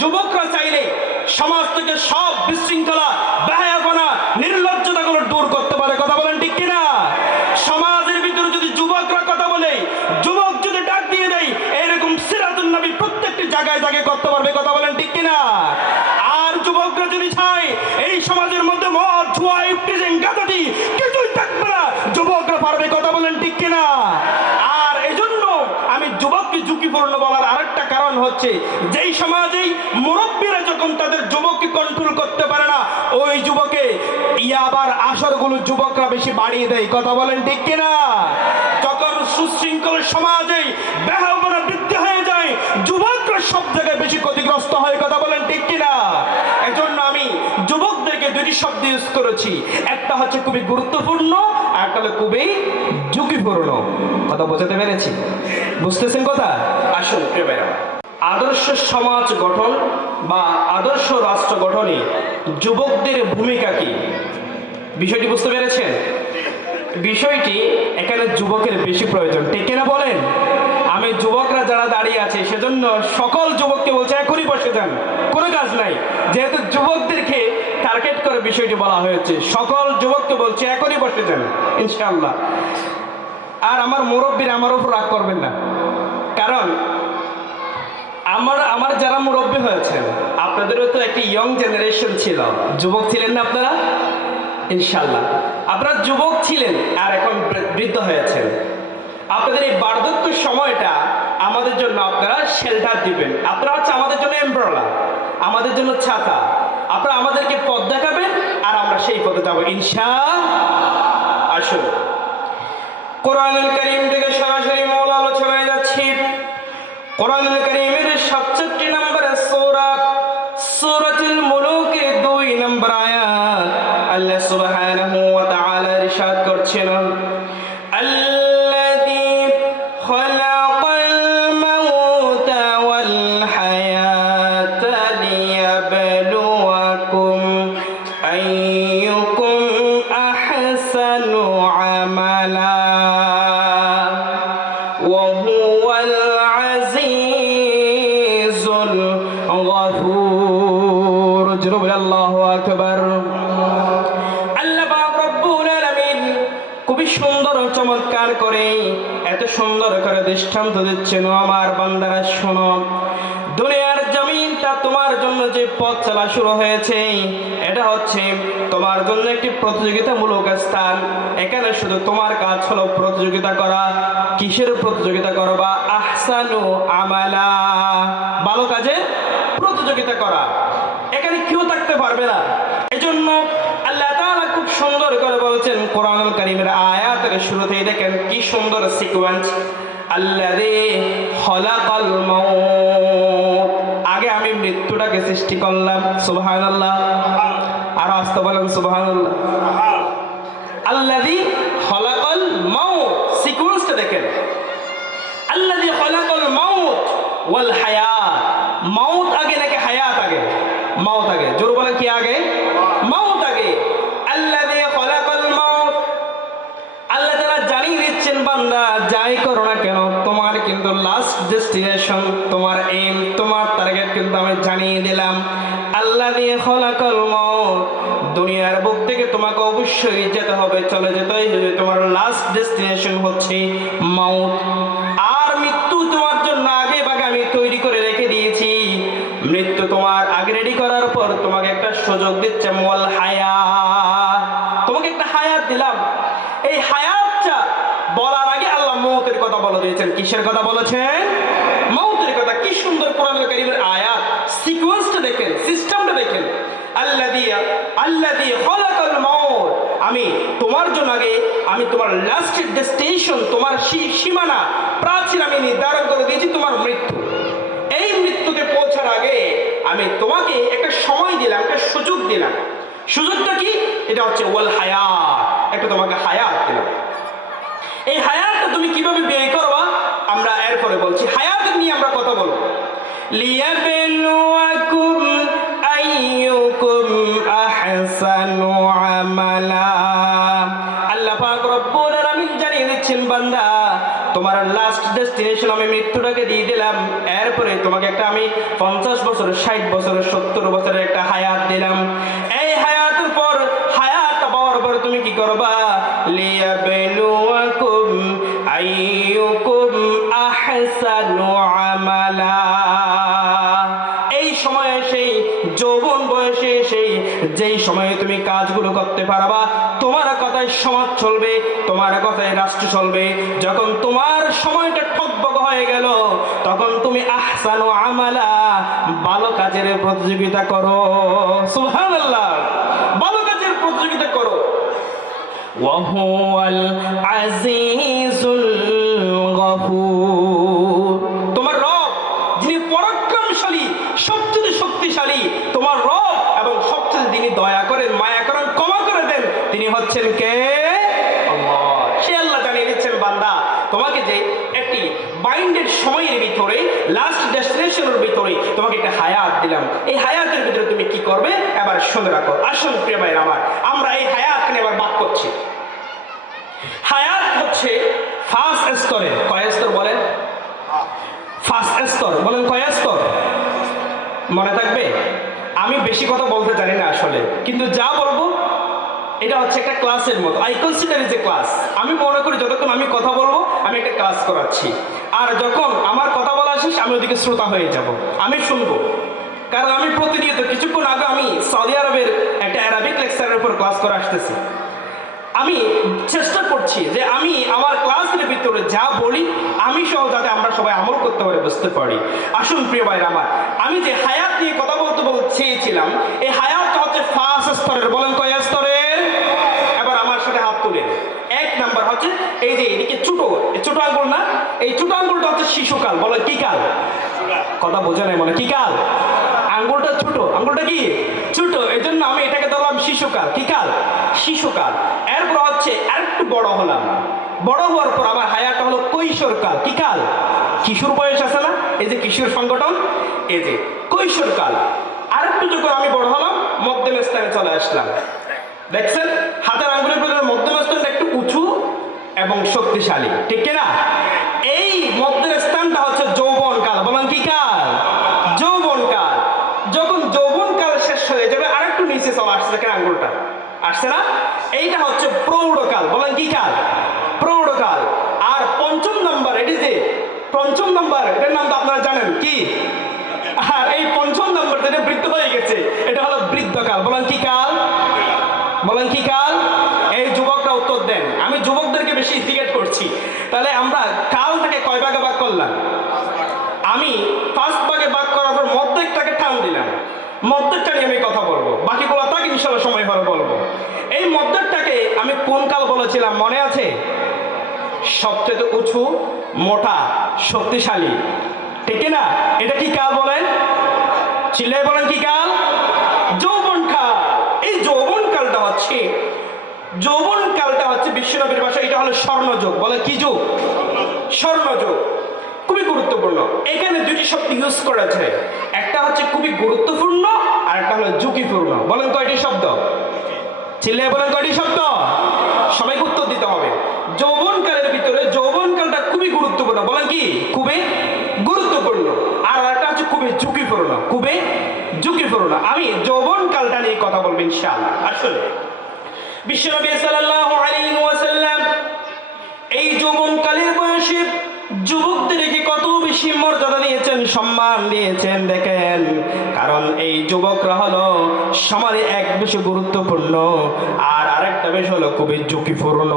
যুবকরা চাইলে সমাজ থেকে সব বিশৃঙ্খলা, বেহায়াপনা, নির্লজ্জতাগুলো দূর করতে পারে। কথা বলেন ঠিক কিনা? সমাজের ভিতরে যদি যুবকরা কথা বলে, যুবক যদি ডাক দিয়ে দেয়, এরকম সিরাতুল নবী প্রত্যেকটি জায়গায় জায়গায় করতে পারবে। কথা বলেন ঠিক কিনা? আর যুবকরা যদি চায়, এই সমাজের মধ্যে মদ, ধোয়া, ইফটিজিং, গাদাটি কিছুই থাকবে না যুবকরা পারবে কথা বলেন ঠিক কিনা আর এজন্য আমি যুবককে ঝুঁকিপূর্ণ বলার আরেকটা কারণ হচ্ছে, যেই সমাজেই মুরব্বীরা যখন তাদের যুবককে কন্ট্রোল করতে পারে না, ওই যুবকে ইয়াবার আসরগুলো যুবকরা বেশি বাড়িয়ে দেয়। কথা বলেন ঠিক কিনা? যখন সুশৃঙ্খল সমাজে বেহাবনা বৃদ্ধি হয়ে যায়, যুবকরা সব জায়গায় বেশি ক্ষতিগ্রস্ত হয়। কথা বলেন ঠিক কিনা? এজন্য আমি যুবকদেরকে দুটি শব্দ ইউজ করেছি। একটা হচ্ছে খুবই গুরুত্বপূর্ণ, আর একটা খুবই ঝুঁকিপূর্ণ। কথা বোঝাতে পেরেছি? বুঝতেছেন কথা? আসুন, প্রিয়। আদর্শ সমাজ গঠন বা আদর্শ রাষ্ট্র গঠনে যুবকদের ভূমিকা কি? বিষয়টি বুঝতে পেরেছেন? বিষয়টি এখানে যুবকের বেশি প্রয়োজন। ঠিক না বলেন? আমি যুবকরা যারা দাঁড়িয়ে আছে, সেজন্য সকল যুবককে বলছে, এখনই বসে যান। কোনো কাজ নাই। যেহেতু যুবকদেরকে টার্গেট করে বিষয়টি বলা হয়েছে, সকল যুবককে বলছে, এখনই বসে যান, ইনশাআল্লাহ। আর আমার মুরব্বীর আমার উপর রাগ করবেন না। কারণ আমার আমার যারা মুরব্বী হয়েছেন, আপনাদেরও তো একটি ইয়ং জেনারেশন ছিল। যুবক ছিলেন না আপনারা? ইনশাল্লাহ আপনারা যুবক ছিলেন আর এখন বৃদ্ধ হয়েছেন। আপনাদের এই বার্ধক্য সময়টা আমাদের জন্য আপনারা শেল্টার দিবেন। আপনারা হচ্ছে আমাদের জন্য এমব্রলা আমাদের জন্য ছাতা। আপনারা আমাদেরকে পথ দেখাবেন আর আমরা সেই পথে যাব। ইনশা আসুন। কোরআনুল করিম থেকে সরাসরি মৌল আলোচনায় যাচ্ছি। কোরআনুল করিমের সাতষট্টি নম্বরের চমৎকার করে এত সুন্দর করে দৃষ্টান্ত দিচ্ছেন আমার বান্দারা, শোনো। দুনিয়ার জমিনটা তোমার জন্য যে পথ চলা শুরু হয়েছে, এটা হচ্ছে তোমার জন্য একটি প্রতিযোগিতামূলক স্থান। এখানে শুধু তোমার কাজ হলো প্রতিযোগিতা করা, কিসের প্রতিযোগিতা করবা? আহসানু আমালা। ভালো কাজে প্রতিযোগিতা করা। এখানে কেউ থাকতে পারবে না। সুন্দর করে বলছেন কোরআনুল কারীমের আয়াতের শুরুতেই দেখেন কি সুন্দর সিকোয়েন্স আগে আমি মৃত্যুটাকে সৃষ্টি করলাম, সুবহানাল্লাহ। আর আসতে বলেন সুবহানাল্লাহ। দেখেন। ওয়াল হায়াত। আগে নাকি হায়াত আগে? মাউত আগে। জোর বলেন কি আগে আল্লাযী খলাকাল মাউত আল্লাহ তাআলা দিচ্ছেন বান্দা, যাই করো না কেন? তোমার কিন্তু লাস্ট ডেস্টিনেশন তোমার এম তোমার টার্গেট কিন্তু আমি জানিয়ে দিলাম। আল্লাহ দিয়ে খলাকাল মাউত দুনিয়ার বুক থেকে তোমাকে অবশ্যই যেতে হবে। চলে যেতে হবে। তোমার লাস্ট ডেস্টিনেশন হচ্ছে মাউত আর মৃত্যু তোমার জন্য আগে ভাগে আমি তৈরি করে রেখে দিয়েছি। মৃত্যু তোমার আগে রেডি করার পর তোমাকে একটা সুযোগ দিচ্ছে, মল হায়া তোমাকে একটা হায়াত দিলাম এই হায়াতটা বলার আগে আল্লাহ মৌতের কথা বলে দিয়েছেন কিসের কথা বলেছেন? মৌতের কথা। কি সুন্দর কোরআন কারীমের আয়াত। সিকোয়েন্সটা দেখেন সিস্টেমটা দেখেন। আল্লাযী আল্লাযী খলাকাল মাউত। আমি তোমার জন্য আগে, আমি তোমার লাস্ট ডেস্টিনেশন তোমার সীমানা, প্রাচীর আমি নির্ধারণ করে দিয়েছি তোমার মৃত্যু। এই মৃত্যুতে পৌঁছার আগে আমি তোমাকে একটা সময় দিলাম, একটা সুযোগ দিলাম। সুযোগটা কি? এটা হচ্ছে ওয়াল হায়াত। একটা তোমাকে হায়াত দিলাম। এই হায়াতটা তুমি কীভাবে ব্যয় করবা? আমরা এরপরে বলছি হায়াত নিয়ে আমরা কথা বলব। লিয়াবলুয়াকুম আইয়ুকুম আহসানু আমালা। আল্লাহ পাক রব্বুল আলামিন জানিয়ে দিচ্ছেন বান্দা তোমার লাস্ট ডেস্টিনেশন আমি মৃত্যুটাকে দিয়ে দিলাম। এরপরে তোমাকে একটা আমি পঞ্চাশ বছরের ষাট বছরের সত্তর বছরের একটা হায়াত দিলাম। এই হায়াতের পর হায়াত পাওয়ার পর তুমি কি করবা? লিয়াবলুয়াকুম আইয়ুকুম আলা এই সময়ে সেই যৌবন বয়সে সেই যেই সময়ে তুমি কাজগুলো করতে পারবা, তোমার কথায় সমাজ চলবে, তোমার কথায় রাষ্ট্র চলবে। যখন তোমার সময়টা ঠকবক হয়ে গেল, তখন তুমি আহসানো আমালা, ভালো কাজের প্রতিযোগিতা করো। সুবহানাল্লাহ, ভালো কাজের প্রতিযোগিতা করো। ওয়াহুয়াল আজিজুল গফুর। পরাক্রমশালী সবচেয়ে শক্তিশালী তোমার রব এবং সবচেয়ে যিনি দয়া করেন, মায়া করেন, ক্ষমা করে দেন, তিনি হচ্ছেন কে? সে আল্লাহ জানিয়ে দিচ্ছেন, বান্দা, তোমাকে যে একটি সময়ের ভিতরে লাস্ট ডেস্টিনেশনের ভিতরে তোমাকে একটা হায়াত দিলাম। এই হায়াতের ভিতরে তুমি কি করবে? এবার শুনে রাখো। আসুন প্রিয় ভাইয়ের আমার, আমরা এই হায়াত নিয়ে এবার বাদ করছি। হায়াত হচ্ছে ফার্স্ট স্তরে। কয় স্তর বলেন? ফার্স্ট স্তর। বলেন কয় স্তর মনে থাকবে আমি কথা বলতে জানি না আসলে। কিন্তু যা বলব, এটা হচ্ছে একটা ক্লাসের মতো। I consider is a class আমি মনে করি যতক্ষণ আমি কথা বলব, আমি একটা ক্লাস করাচ্ছি। আর যখন আমার কথা বলা শেষ, আমি ওদিকে শ্রোতা হয়ে যাব। আমি শুনব। কারণ আমি প্রতিনিয়ত, কিছুক্ষণ আগে আমি সৌদি আরবের একটা অ্যারাবিক লেকচারের উপর ক্লাস করে আসতেছি। আমি চেষ্টা করছি যে আমি আমার ক্লাসের ভিতরে যা বলি আমি সহ যাতে আমরা সবাই আমল করতে পারি বুঝতে পারি। আসুন প্রিয় ভাইরা আমার আমি যে হায়াত নিয়ে কথা বলতে বলতে চেয়েছিলাম এই হায়াতটা হচ্ছে ফার্স্ট স্তরের বলেন কয় স্তরের? এবার আমার সাথে হাত তুলেন। এক নাম্বার হচ্ছে এই যে এদিকে ছোট এই ছোট আঙ্গুল না এই ছোট আঙ্গুলটা হচ্ছে শিশুকাল বলেন কি কাল? কথা বোঝা নাই মনে কি কাল? আঙ্গুলটা ছোট। আঙ্গুলটা কি? ছোট। এই জন্য আমি এটাকে ধরলাম শিশুকাল। কি কাল? শিশুকাল। এরপর হচ্ছে আরেকটু বড় হলাম। বড় হওয়ার পর আমার হায়াটা হলো কৈশোরকাল কি কাল? কিশোর বয়স আছে না? এই যে কিশোর সংগঠন। এই যে কৈশোর কাল। কৈশোরকাল আরেকটু যখন আমি বড় হলাম মধ্যম স্থানে চলে আসলাম। দেখছেন? হাতের আঙ্গুলের ভিতরে মধ্যম স্থানটা একটু উঁচু এবং শক্তিশালী। ঠিক কিনা? এই মধ্যের স্থানটা হচ্ছে যৌবন কাল বলেন কি কাল যৌবন কাল যখন যৌবন কাল শেষ হয়ে যাবে আরেকটু নিচে চলে আসছে দেখেন আঙ্গুলটা আসছে না। এইটা হচ্ছে প্রৌঢ়কাল বলেন কি কাল? প্রৌঢ়কাল আর পঞ্চম নাম্বার, এটি যে পঞ্চম নাম্বার, এটার নাম তো আপনারা জানেন, কি আর এই পঞ্চম নাম্বার যেটা বৃদ্ধ হয়ে গেছে এটা হলো বৃদ্ধকাল বলেন কি কাল বলেন কি কাল এই যুবকরা উত্তর দেন আমি যুবকদেরকে বেশি ইন্ডিকেট করছি তাহলে আমরা কালটাকে কয় ভাগে ভাগ করলাম আমি ফার্স্ট ভাগে ভাগ করার পর মধ্যেকটাকে টান দিলাম নিয়ে আমি কথা বলব। বাকিগুলো তাকে ইনশাল্লাহ সময় পরে বলব। এই মধ্যেকটাকে আমি কোন কাল বলেছিলাম? মনে আছে? সবচেয়ে উঁচু, মোটা, শক্তিশালী। ঠিক না এটা কি কাল বলেন? চিল্লাই বলেন কি কাল? যৌবন কাল। এই যৌবন কালটা হচ্ছে, যৌবন কালটা হচ্ছে বিশ্বনবীর ভাষা এটা হলো স্বর্ণযুগ। বলে কি যুগ? স্বর্ণযুগ। খুবই গুরুত্বপূর্ণ। এখানে দুটি শব্দ ইউজ করেছে হচ্ছে খুবই গুরুত্বপূর্ণ আর একটা হলো ঝুঁকিপূর্ণ। বলেন কয়টি শব্দ? চিল্লাই বলেন কয়টি শব্দ? সবাইকে উত্তর দিতে হবে। যৌবনকালের ভিতরে যৌবনকালটা খুবই গুরুত্বপূর্ণ। বলেন কি? খুবই গুরুত্বপূর্ণ। আর একটা হচ্ছে খুবই ঝুঁকিপূর্ণ। খুবই ঝুঁকিপূর্ণ। আমি যৌবনকালটা নিয়ে কথা বলব ইনশাআল্লাহ। আসলে বিশ্বনবী সাল্লাল্লাহু আলাইহি ওয়াসাল্লাম এই যৌবনকালের বয়সে যুবকদেরকে কত বেশি মর্যাদা দিয়েছেন, সম্মান দিয়েছেন, দেখেন। কারণ এই যুবকরা হলো সমাজে এক বেশি গুরুত্বপূর্ণ, আর আরেকটা বেশ হলো খুবই ঝুঁকিপূর্ণ।